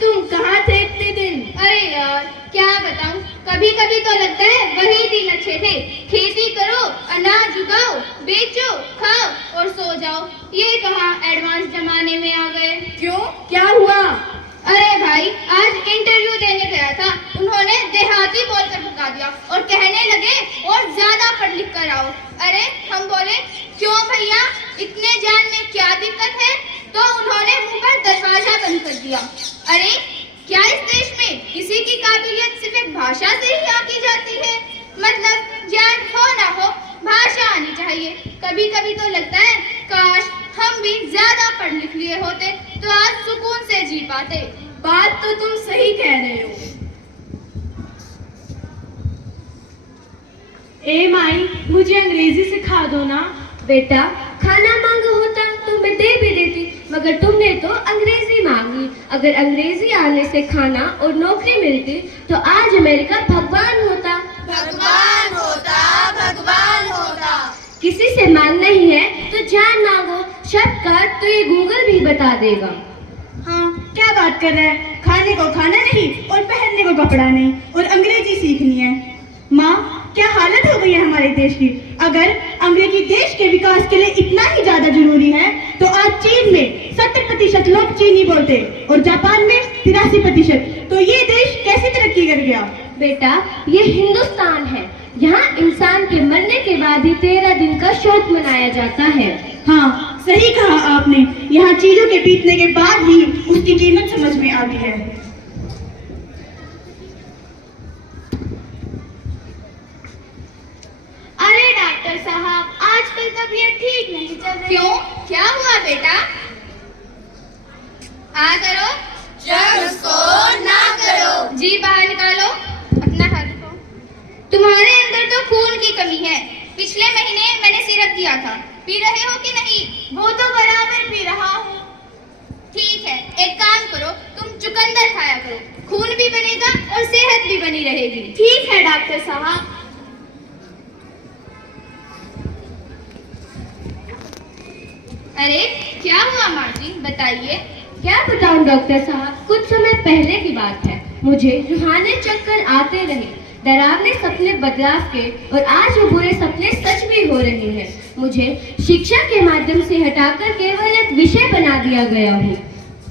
तुम कहाँ थे इतने दिन? अरे यार क्या बताऊं, कभी कभी तो लगता है वही दिन अच्छे थे। खेती करो, अनाज उगाओ, बेचो, खाओ और सो जाओ। ये कहाँ एडवांस जमाने में आ गए। क्यों, क्या हुआ? अरे भाई, आज इंटरव्यू देने गया था, उन्होंने देहाती बोलकर भगा दिया और कहने लगे और ज्यादा पढ़ लिख कर आओ। अरे हम बोले क्यों भैया, इतने जान में क्या दिक्कत है? तो उन्होंने मुंह पर दरवाजा बंद कर दिया। अरे क्या इस देश में किसी की काबिलियत सिर्फ एक भाषा से ही आकी जाती है? मतलब ज्ञान हो ना हो, भाषा आनी चाहिए। कभी कभी तो लगता है काश हम भी ज्यादा पढ़ लिख लिए होते तो आज सुकून से जी पाते। बात तो तुम सही कह रहे हो। ए माई, मुझे अंग्रेजी सिखा दो ना। बेटा, खाना मांगा होता तो मैं दे भी देती, मगर तुमने तो अंग्रेजी मांगी। अगर अंग्रेजी आने से खाना और नौकरी मिलती तो आज अमेरिका भगवान होता। भगवान होता, भगवान होता। किसी से मांगना ही है तो जान मांगो, शॉर्टकट तो ये गूगल भी बता देगा। हाँ, क्या बात कर रहा है? खाने को खाना नहीं और पहनने को कपड़ा नहीं और अंग्रेजी सीखनी है। माँ, क्या हालत हो गई है हमारे देश की। अगर अंग्रेजी देश के विकास के लिए इतना ही ज्यादा जरूरी है तो आज चीन में 70% लोग चीनी बोलते और जापान में 83%। तो ये देश कैसे तरक्की कर गया? बेटा, ये हिंदुस्तान है, यहाँ इंसान के मरने के बाद ही 13 दिन का शोक मनाया जाता है। हाँ, सही कहा आपने। यहाँ चीजों के बीतने के बाद ही उसकी कीमत समझ में आती है। अरे डॉक्टर साहब, आजकल तबीयत ठीक नहीं चल रही। क्यों, क्या हुआ बेटा? आ करो, जब उसको ना करो। जी बाहर निकालो, अपना हाथ दिखाओ। तुम्हारे अंदर तो खून की कमी है। पिछले महीने मैंने सिरप दिया था, पी रहे हो कि नहीं? वो तो बराबर पी रहा हूँ। ठीक है, एक काम करो, तुम चुकंदर खाया करो, खून भी बनेगा और सेहत भी बनी रहेगी। ठीक है डॉक्टर साहब। अरे क्या हुआ माँ जी, बताइए। क्या बताऊं डॉक्टर साहब, कुछ समय पहले की बात है। मुझे रूहानी चक्कर आते रहे, डरावने सपने बदलाव के, और आज वो बुरे सपने सच भी हो रहे हैं। मुझे शिक्षा के माध्यम से हटाकर केवल एक विषय बना दिया गया हूँ।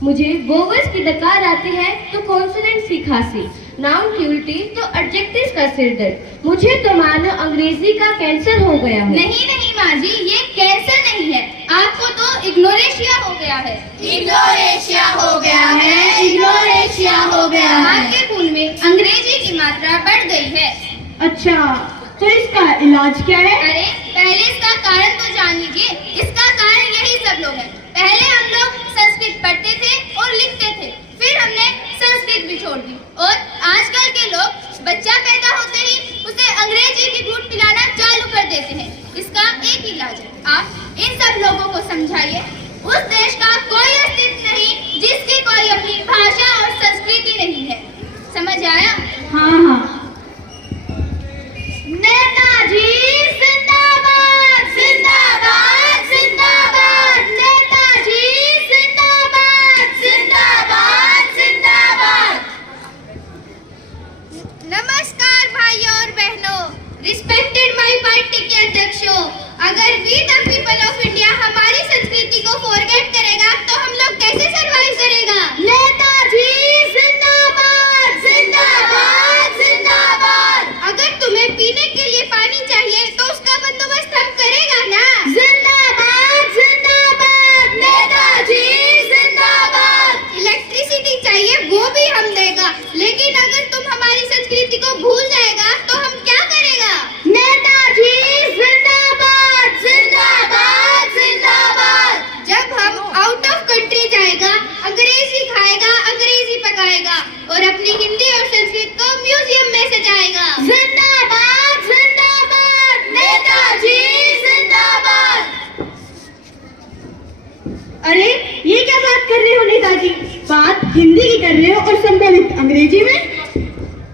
मुझे वोवल्स की डकार आती है तो कॉन्सोनेंट्स की खांसी, नाउन की उल्टी तो एडजेक्टिव्स का सिर दर्द। मुझे तो मानो अंग्रेजी का कैंसर हो गया है। नहीं नहीं माँ जी, ये कैंसर नहीं है, आपको तो इग्नोरेशिया हो गया है। इग्नोरेशिया हो गया है, इग्नोरेशिया हो गया है। आपके खून में अंग्रेजी की मात्रा बढ़ गई है। अच्छा, तो इसका इलाज क्या है? अरे पहले इसका कारण तो जान लीजिए। इसका कारण यही सब लोग हैं। पहले हम लोग संस्कृत पढ़ते थे और लिखते थे, फिर हमने संस्कृत भी छोड़ दी और आजकल के लोग बच्चा पैदा होते ही उसे अंग्रेजी की घूंट पिलाना चालू कर देते हैं। इसका एक इलाज है, आप इन सब लोगों को समझाइए उस देश का कोई अस्तित्व नहीं जिसकी कोई अपनी भाषा और संस्कृति नहीं है। समझ आया? हाँ हाँ। नेताजी जिंदाबाद, जिंदाबाद, जिंदाबाद। नेताजी जिंदाबाद, जिंदाबाद, जिंदाबाद। नमस्कार भाइयों और बहनों, रिस्पेक्टेड माय पार्टी के अध्यक्षों, अगर we the people of India हमारी संस्कृति को फॉरगेट करेगा तो हम लोग कैसे सर्वाइव करेगा? नेताजी जिंदाबाद, जिंदाबाद, जिंदाबाद। अगर तुम्हें पीने के लिए पानी चाहिए तो उसका बंदोबस्त हम करेगा ना? जिंदाबाद, जिंदाबाद। नेताजी जिंदाबाद। इलेक्ट्रिसिटी चाहिए वो भी हम देगा, लेकिन अगर तुम हमारी संस्कृति को भूल जाएगा तो हम क्या करेगा? नेताजी जिंदाबाद, जिंदाबाद, जिंदाबाद। जब हम आउट ऑफ कंट्री जाएगा, अंग्रेजी खाएगा, अंग्रेजी पकाएगा और अपनी हिंदी और संस्कृत को म्यूजियम में सजाएगा। जिंदाबाद, जिंदाबाद। नेताजी जिंदाबाद। अरे ये क्या बात कर रहे हो नेताजी? बात हिंदी की कर रहे हो और संबंधित अंग्रेजी में?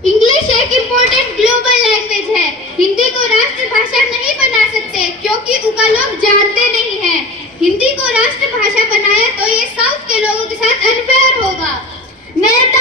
इंग्लिश एक इम्पोर्टेंट ग्लोबल लैंग्वेज है। हिंदी को राष्ट्रभाषा नहीं बना सकते क्योंकि उनका लोग जानते नहीं हैं। हिंदी को राष्ट्रभाषा बनाया तो ये साउथ के लोगों के साथ अनफेयर होगा। नेता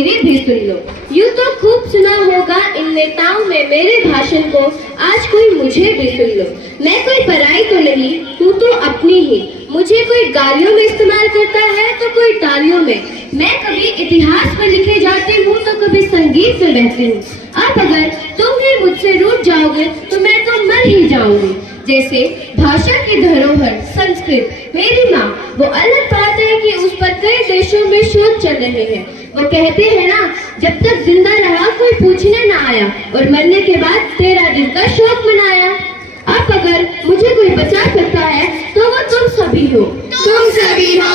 मेरी भी सुन लो। यूं तो खूब सुना होगा इन नेताओं में मेरे भाषण को, आज कोई मुझे भी सुन लो। मैं कोई पराई तो नहीं हूँ, तो अपनी ही। मुझे कोई गालियों में इस्तेमाल करता है तो कोई तालियों में। मैं कभी इतिहास पर लिखे जाती हूँ तो कभी संगीत में बहती हूँ। अब अगर तुम भी मुझसे रूठ जाओगे तो मैं तो मर ही जाऊंगी। जैसे भाषा की धरोहर संस्कृत, मेरी माँ, वो अलग बात है कि उस पर कई देशों में शोध चल रहे हैं। वो कहते हैं ना, जब तक जिंदा रहा कोई पूछने ना आया, और मरने के बाद 13 दिन का शोक मनाया। अब अगर मुझे कोई बचा सकता है तो वो तुम सभी हो। तुम सभी हो,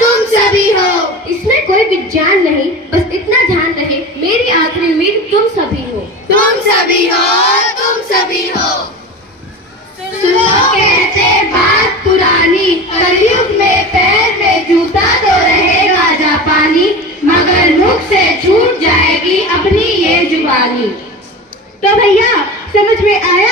तुम सभी हो। इसमें कोई विज्ञान नहीं, बस इतना ध्यान रहे, मेरी आखिरी उम्मीद तुम सभी हो। तुम सभी हो, तुम सभी हो। सुनो कहते बात पुरानी, कलयुग में पैर में जूता तो रहेगा जापानी, मगर मुख से छूट जाएगी अपनी ये जुबानी। तो भैया समझ में आया